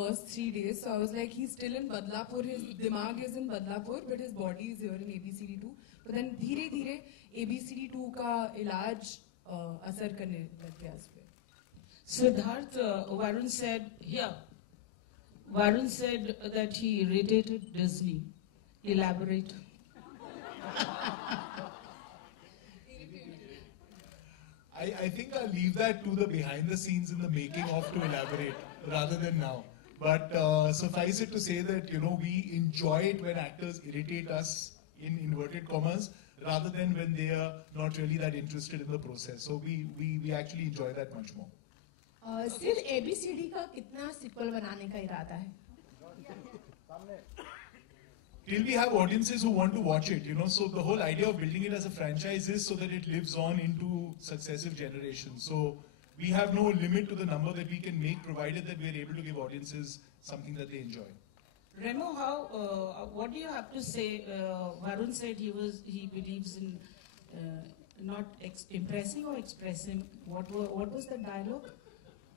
first 3 days. So I was like, he's still in Badlapur. His dimag is in Badlapur, but his body is here in ABCD2. But then धीरे-धीरे ABCD2 का इलाज असर करने लग गया इस पे. Siddharth, Varun said here. Varun said that he irritated Disney. Elaborate. I think I'll leave that to the behind the scenes in the making of to elaborate rather than now. But suffice it to say that, you know, we enjoy it when actors irritate us in inverted commas rather than when they are not really that interested in the process. So we actually enjoy that much more. सिर्फ ABCD का कितना sequel बनाने का इरादा है? Till we have audiences who want to watch it, you know, so the whole idea of building it as a franchise is so that it lives on into successive generations. So we have no limit to the number that we can make, provided that we are able to give audiences something that they enjoy. Remo, what do you have to say? Varun said he believes in not impressing or expressing. What was the dialogue?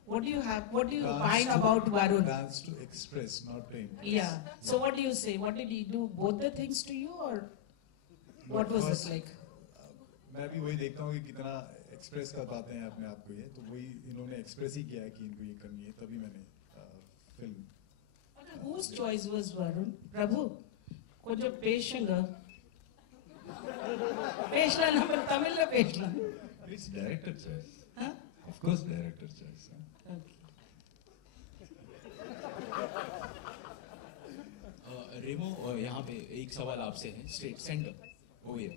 What do you find about Varun? Dance to express, not to impress. Yeah. So what do you say? What did he do? Both the things to you, or what was it like? मैं भी वही देखता हूँ कि कितना express कर पाते हैं अपने आप को ये, तो वही इन्होंने एक्सप्रेस ही किया है कि इनको ये करनी है, तभी मैंने film. Whose choice was Varun? Prabhu, कुछ पेशंगा. पेशला नंबर तमिल में पेशला. It's director choice. Huh? Of course, director choice. Okay. रेमो, यहाँ पे एक सवाल आपसे है, straight centre over.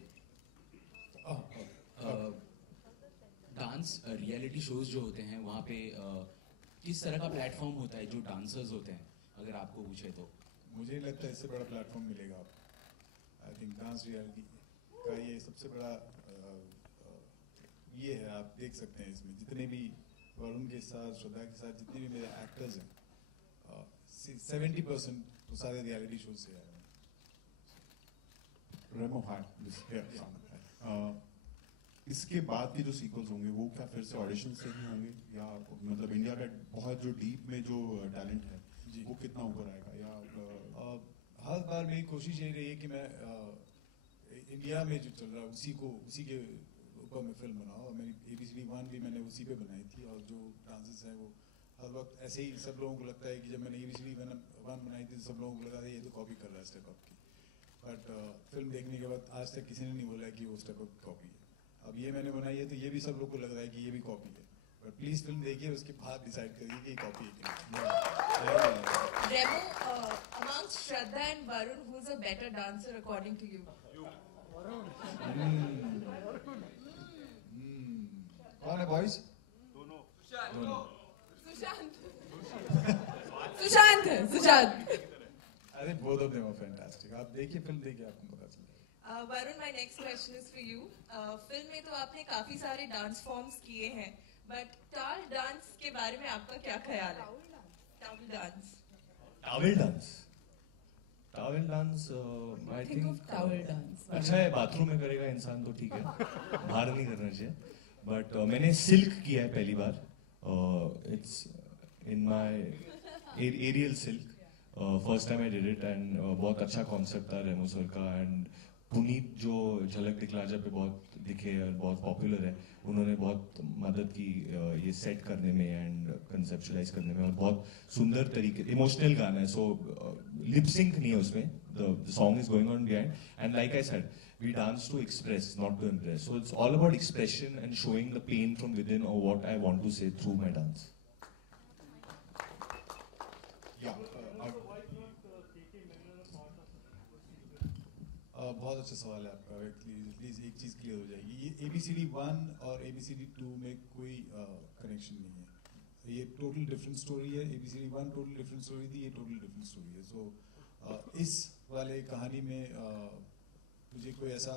Dance reality shows जो होते हैं वहाँ पे किस तरह का प्लेटफॉर्म होता है जो डांसर्स होते हैं, अगर आपको पूछे तो? मुझे नहीं लगता इससे बड़ा प्लेटफॉर्म मिलेगा आपको. आई थिंक डांस रियलिटी का ये सबसे बड़ा ये है. आप देख सकते हैं इसमें जितने भी वरुण के साथ, श्रद्धा के साथ जितने भी मेरे एक्टर्स हैं, 70% तो सारे रियलिटी शो से आए हैं. रेमो, हाय. इसके बाद के जो सीक्वल्स होंगे वो क्या फिर से ऑडिशन से ही होंगे, या मतलब इंडिया का बहुत जो डीप में जो टैलेंट है वो कितना ऊपर आएगा, या हर बार मेरी कोशिश यही रही है कि मैं इंडिया में जो चल रहा है उसी के ऊपर मैं फिल्म बनाऊँ. और मेरी ABCD1 भी मैंने उसी पे बनाई थी, और जो डांसेस हैं वो हर वक्त ऐसे ही सब लोगों को लगता है कि जब मैंने ABCD1 बनाई थी सब लोगों को लगा था ये तो कॉपी कर रहा है स्टेप अप की. बट फिल्म देखने के बाद आज तक किसी ने नहीं बोला कि वो स्टेप अप की कॉपी है. अब ये मैंने बनाई है तो ये भी सब लोग को लग रहा है कि ये भी कॉपी है. बट प्लीज फिल्म देखिए, उसके बाद डिसाइड करिए कि कॉपी है कि नहीं. Remo, amongst Shraddha and Varun, who's a better dancer according to you? कौन है बॉयज? सुशांत. अरे both of them are fantastic. आप देखिए फिल्म देखिए, आपको पता चलेगा. Varun, my next question is for you. Film में तो आपने काफी सारे डांस फॉर्म्स किए हैं, बट टाल डांस के बारे में आपका क्या ख्याल है? Towel dance I think towel dance अच्छा है, बाथरूम में करेगा इंसान तो ठीक है, बाहर नहीं करना चाहिए. बट मैंने सिल्क किया है पहली बार. It's in my aerial silk. First time I did it and बहुत अच्छा कॉन्सेप्ट था रेमो सर का. एंड पुनीत जो झलक दिखला जब पे बहुत दिखे और बहुत पॉपुलर है, उन्होंने बहुत मदद की ये सेट करने में एंड कंसेप्चुलाइज करने में. और बहुत सुंदर तरीके, इमोशनल गाना है, सो लिप सिंक नहीं है उसमें. The song is going on behind and like I said, we dance to express, not to impress. So it's all about expression and showing the pain from within or what I want to say through my dance. बहुत अच्छा सवाल है आपका. Please एक चीज clear हो जाएगी, ये ABCD1 और ABCD2 में कोई कनेक्शन नहीं है. ये टोटल डिफरेंट स्टोरी है. ABCD1 टोटल डिफरेंट स्टोरी थी, ये टोटल डिफरेंट स्टोरी है. सो इस वाले कहानी में मुझे कोई ऐसा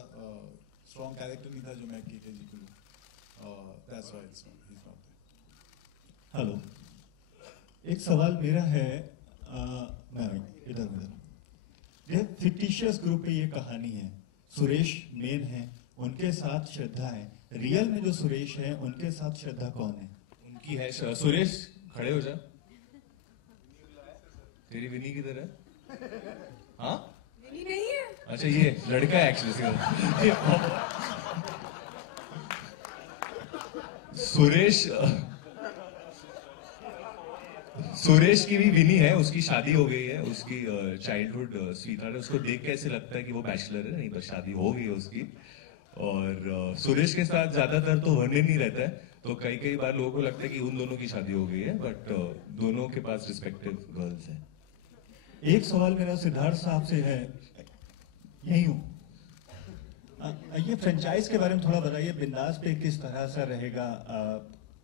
स्ट्रॉन्ग कैरेक्टर नहीं था जो मैं KK जी को लूँ. That's why he's not there. Hello, एक सवाल मेरा है. मैं इधर ये फिक्टिशियस ग्रुप पे ये कहानी है. सुरेश मेन है, उनके साथ श्रद्धा है. रियल में जो सुरेश है उनके साथ श्रद्धा कौन है? उनकी है सुरेश. खड़े हो जा. तेरी विनी किधर है? हाँ विनी नहीं है। अच्छा ये लड़का है एक्चुअली। सुरेश की भी विनी है, उसकी शादी हो गई है, उसकी चाइल्डहुड स्वीटहार्ट है। उसको देख के ऐसे लगता है कि वो बैचलर है, नहीं पर शादी हो गई है उसकी। और सुरेश के साथ ज्यादातर तो वर्णन नहीं रहता है, तो कई कई बार लोगों को लगता है कि उन दोनों की शादी हो गई है, बट दोनों के पास रिस्पेक्टिव गर्ल्स हैं। एक सवाल मेरा सिद्धार्थ साहब से है, यही हूँ। ये फ्रेंचाइज के बारे में थोड़ा बताइए, बिंदास पे किस तरह से रहेगा,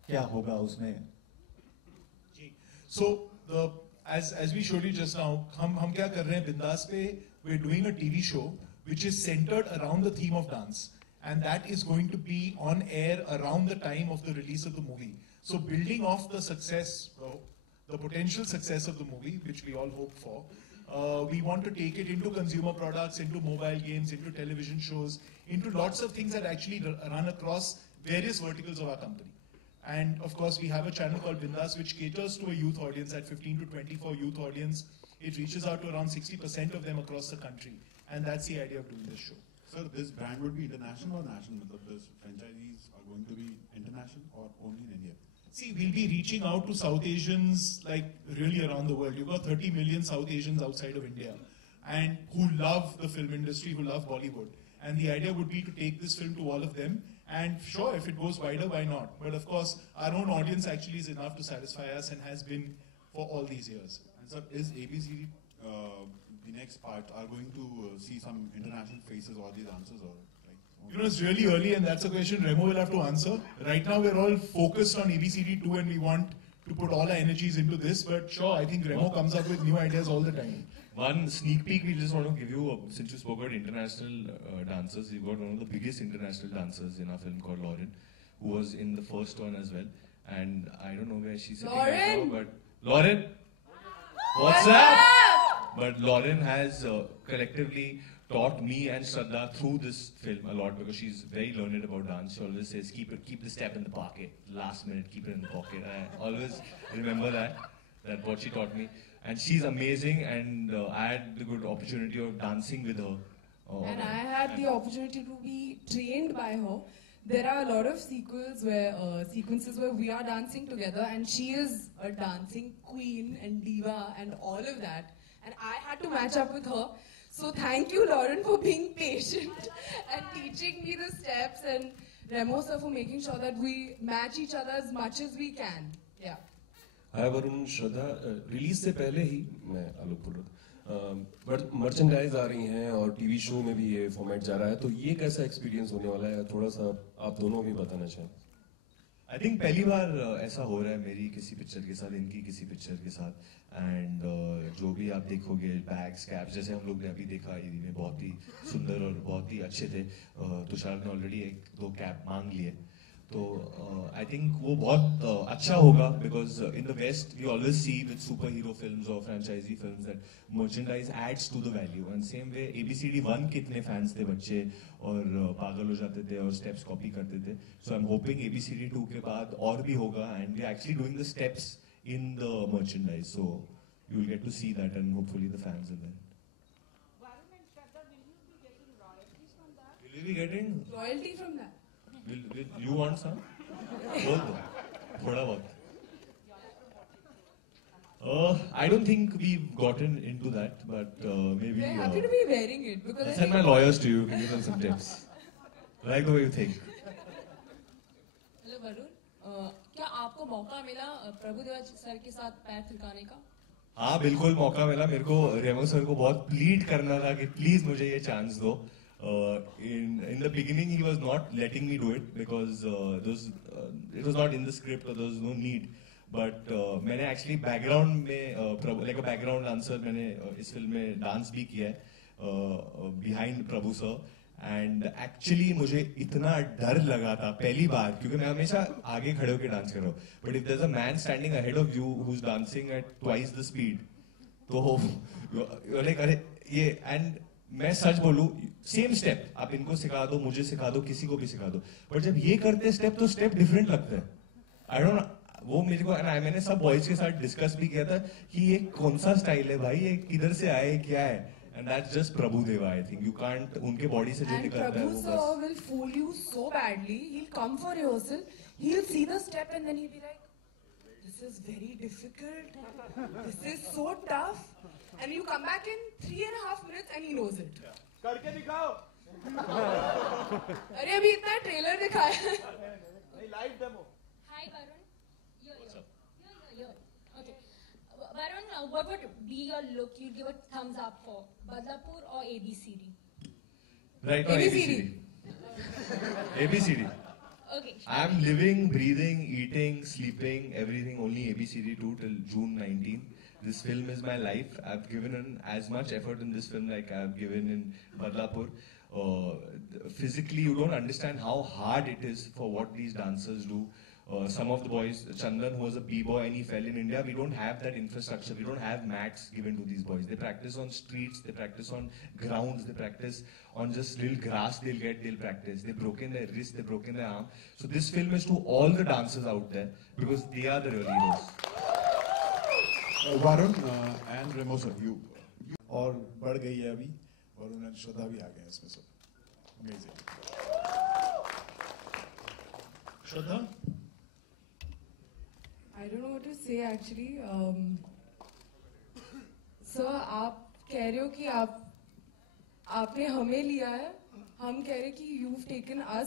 क्या होगा उसमें? So as we showed you just now, हम क्या कर रहे हैं बिंदास पे? We're doing a TV show which is centered around the theme of dance, and that is going to be on air around the time of the release of the movie. So building off the success, the potential success of the movie, which we all hope for, we want to take it into consumer products, into mobile games, into television shows, into lots of things that actually run across various verticals of our company. And of course, we have a channel called Bindas, which caters to a youth audience, at 15 to 24 youth audience. It reaches out to around 60% of them across the country. And that's the idea of doing this show. Sir, this brand would be international or national? This franchisees are going to be international or only in India? See, we'll be reaching out to South Asians like really around the world. You've got 30 million South Asians outside of India and who love the film industry, who love Bollywood. And the idea would be to take this film to all of them. And sure, if it goes wider, why not? But of course, our own audience actually is enough to satisfy us and has been for all these years. And sir, is ABCD, the next part, are going to see some international faces or the dancers or like? You know, it's really early and that's a question Remo will have to answer. Right now, we're all focused on ABCD 2 and we want to put all our energies into this. But sure, I think Remo comes up with new ideas all the time. One sneak peek we just want to give you, since you spoke about international dancers, we've got one of the biggest international dancers in our film called Lauren, who was in the first one as well. And I don't know where she's sitting right now, but Lauren! What's up? But Lauren has collectively taught me and Shraddha through this film a lot because she's very learned about dance. She always says, keep the step in the pocket. Last minute, keep it in the pocket. I always remember that what she taught me. And she's amazing, and I had the good opportunity of dancing with her. And I had the opportunity to be trained by her. There are a lot of sequences where we are dancing together, and she is a dancing queen and diva and all of that. And I had to match up with her. So thank you, Lauren, for being patient and teaching me the steps, and Remo sir for making sure that we match each other as much as we can. Yeah. Hi Varun, Shraddha, release से पहले ही मैं आलोक बोल रहा था, merchandise आ रही हैं और TV show में भी ये फॉर्मेट जा रहा है, तो ये कैसा एक्सपीरियंस होने वाला है, थोड़ा सा आप दोनों भी बताना चाहें। आई थिंक पहली बार ऐसा हो रहा है मेरी किसी पिक्चर के साथ, इनकी किसी पिक्चर के साथ, एंड जो भी आप देखोगे बैग्स कैप्स जैसे हम लोग ने अभी देखा ईदी में बहुत ही सुंदर और बहुत ही अच्छे थे। तुषार ने ऑलरेडी 1-2 कैप मांग लिए, तो आई थिंक वो बहुत अच्छा होगा because in the west we always see with super hero films और franchise films that merchandise adds to the value, and same way ABCD 1 कितने फैंस थे बच्चे और पागल हो जाते थे और स्टेप्स कॉपी करते थे। So I am hoping ABCD 2 के बाद और भी होगा, and we are actually doing the steps in the merchandise, so you will get to see that and hopefully the fans will then. Will you be getting Royalty from that? Will you want some? बोल दो थोड़ा बहुत। I don't think we've gotten into that, but maybe. We're happy to be wearing it because I'll send my lawyers to you. Can give them some tips. Like the way you think. Hello Varun, क्या आपको मौका मिला Prabhudeva sir के साथ पैर थिरकाने का? हाँ बिल्कुल मौका मिला मेरे को। रेमो सर को बहुत प्लीड करना था कि प्लीज मुझे ये चांस दो। In the beginning he was not letting me do it because it was not in the script or there was no need. But मैंने actually background में like a background dancer मैंने इस film में dance भी किया है behind Prabhu sir, and actually मुझे इतना डर लगा था पहली बार क्योंकि मैं हमेशा आगे खड़े होकर डांस कर रहा हूँ, but if there is a man standing ahead of you who is dancing at twice the speed, तो लाइक अरे ये, एंड मैं सच बोलूं सेम स्टेप आप इनको सिखा दो, मुझे सिखा दो, किसी को भी सिखा दो, बट जब ये करते स्टेप तो स्टेप डिफरेंट लगता है। वो मेरे को मैंने सब बॉयज के साथ डिस्कस भी किया था कि ये कौन सा स्टाइल है भाई, ये किधर से आए, क्या है, एंड दैट्स जस्ट प्रभु देवा. आई थिंक यू कांट उनके बॉडी से जो And निकलता है Prabhu वो sir बस. will fool you so badly. He'll come for rehearsal. He'll see the step and then he'll be like, "This is very difficult. This is so tough." And you come back in 3.5 minutes and he knows it. करके दिखाओ. अरे अभी इतना trailer दिखाया है. नहीं live demo. Hi, Varun. What's up? Okay. Varun, what would be your look? You'd give a thumbs up for Badlapur or ABCD? Right now ABCD. ABCD. Okay. I'm living, breathing, eating, sleeping, everything only ABCD2 till June 19. This film is my life. I've given in as much effort in this film like I've given in Badlapur. Physically, you don't understand how hard it is for what these dancers do. Some of the boys, Chandan, who was a b-boy and he fell in India, we don't have that infrastructure. We don't have mats given to these boys. They practice on streets, they practice on grounds, they practice on just little grass they'll practice. They've broken their wrist, they've broken their arm. So this film is to all the dancers out there because they are the real heroes. Varun and Remo sir, you. और बढ़ गई है अभी, वरुण और श्रद्धा भी आ गए हैं इसमें सब. Amazing. Shraddha, I don't know what to say actually. Sir, आप कह रहे हो कि आपने हमें लिया है, हम कह रहे हैं कि you've taken us.